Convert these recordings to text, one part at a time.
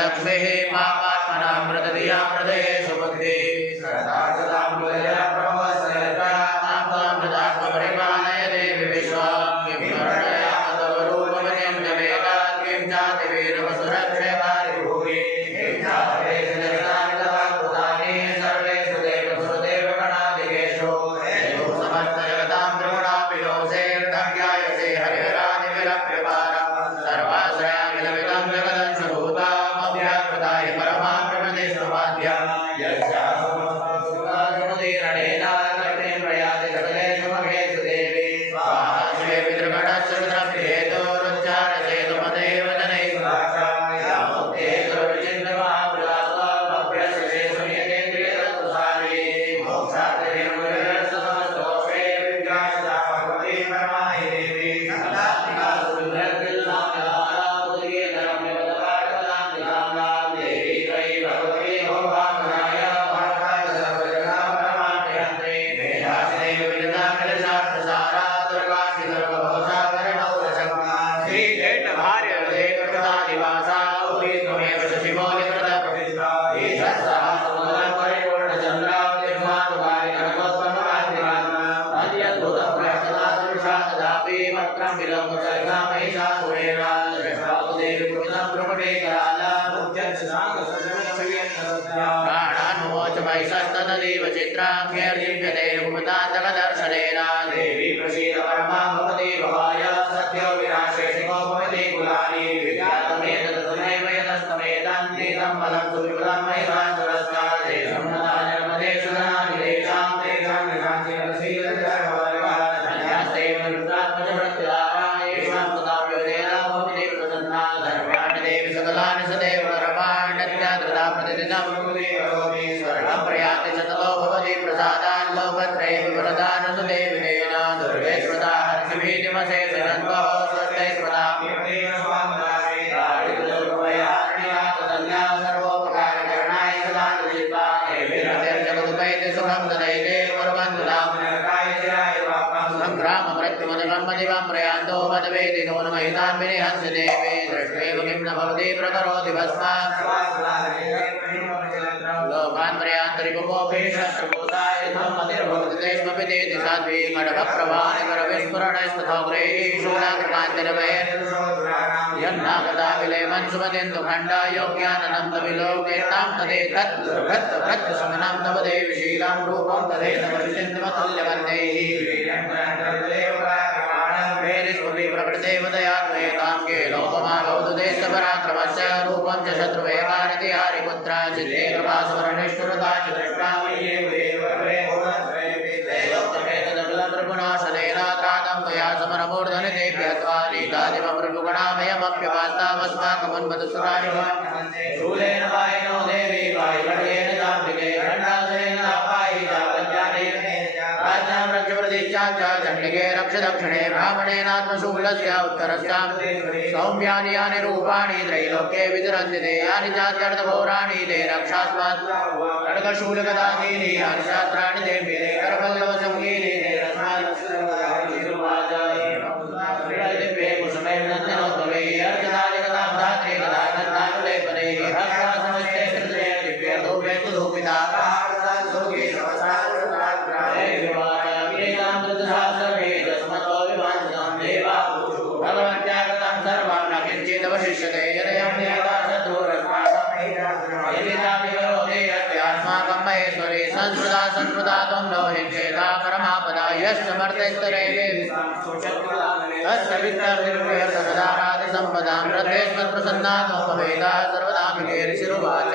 लक्ष्मीः पापात्मनां प्रददियां हृदयेषु बुद्धिः सदा सदा मुदया प्रभवस्यता मां प्रदात्मपरिपालय देवी विश्वां किं वर्णया तव रूपमयं जवेदात् किं चाति वीरवसुरक्षेमारि भूमि किं चावेश जगदानि तवाकृतानि सर्वेषु देवसु देवगणादिकेषु देवो समस्तजगतां त्रिगुणापि दोषेर्धज्ञायसे हरिहरादिविलप्यपारं सर्वाश्रयामिलमिदं जगदंशभूता देवी प्रसीद परमा भवति भवाय सत्यो विनाशे शिवो भवति कुलानि विद्यातमेतदमेव यतस्तमेतान्ति तं फलं सुविफलं महिमासुरस्तात् देशं नदाजन्मदेषु धनानिदेशां तेषां निशान्ति प्रसीदतिर्भवः धन्यास्ते रुद्रात्मजप्रत्युदारा येषां तदाव्योदेना भवति प्रसन्ना धर्म्याणि देवी सकलानि सदैव रमाण्यत्यादृता प्रतिदिनं भवति करोमि स्वर्णं प्रयाति च ततो भवति प्रसादान् लोकत्रये विवरदान् सुदेव दुर्गे स्मृता हर्षभीतिमशेषनन्वः स्वस्ते स्मृता कीर्तेन स्वामदारे कारितलोकमयारण्या तदन्या सर्वोपकारकरणाय सदा निर्जित्वा एभिरतिर्जगदुपैति सुखं ददैते वरवन्दुनां नरकाय चिराय पापं संग्राम मृत्युमनुसम्मदिवं प्रयान्तो मदवेदि नमहितान् विनिहंस देवे दृष्ट्वेव किं न भवति प्रकरोति भस्मात् लोकान् प्रयान्तरिपुपोपेशस्त्रभूताय धम्मतिर्भवति तेष्मपि तेति साध्वी खड्गप्रवाणिकरविस्फुरणस्तथोग्रैः शूलाकृकान्तिरवैर् यन्नागता विलेमन्सुमतिन्तु खण्डा योग्यानन्दविलोकेतां तदेतत् दुर्भद्रभद्रशमनं तव देवि शीलां रूपं तदेतमविचिन्तमतुल्यवन्दैः प्रकृतिदेवतयात्मयतां के लोकमागौतु देशपराक्रमस्य रूपं च शत्रुवेगानिति हरिपुत्रा चित्ते कृपासुरनिष्ठुरता च दृष्टामयेनात्रादं त्वया समरमूर्धनि देव्यत्वा नीतादिवमृगुणामयमप्यपास्तामस्माकमन्मधुसुराणि शूलेन वायिनो देवी वायुर्येण चाम्बिके खण्डासेन पायि चापज्ञानेन राज्ञां रक्षप्रतीक्षा च चण्डिके रक्ष दक्षिणे ब्राह्मणेनात्मशूलस्य उत्तरस्यां सौम्यानि यानि रूपाणि त्रैलोक्ये विचरन्ति ते यानि चात्यर्थघोराणि ते रक्षास्मात् खड्गशूलगदादीनि यानि शास्त्राणि देव्यते करपल्लवसंगीनि ते रस्मादिव्ये कुसुमे नन्दनोद्भवे अर्चनादिगदां धात्रे गदानन्दानुलेपने हर्षासमस्ते कृते दिव्यधूपे धूपिता देव भविष्यते यदयं देवता शत्रुरस्माकं यदि चापि करोति यस्यास्माकं महेश्वरी संस्कृता त्वं नो हिंसेता परमापदा यस्मर्तेस्तरेवे तस्य वित्तर्निर्व्यर्थकदारादिसम्पदां रथेश्वरप्रसन्ना त्वं भवेदा सर्वदा ऋषिरुवाच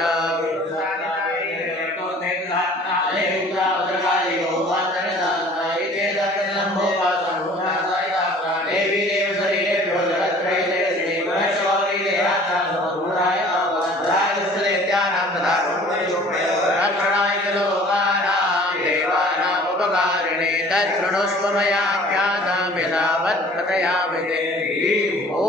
तृणुष्व मया ख्यातं यदावत् कथयामि ते ॐ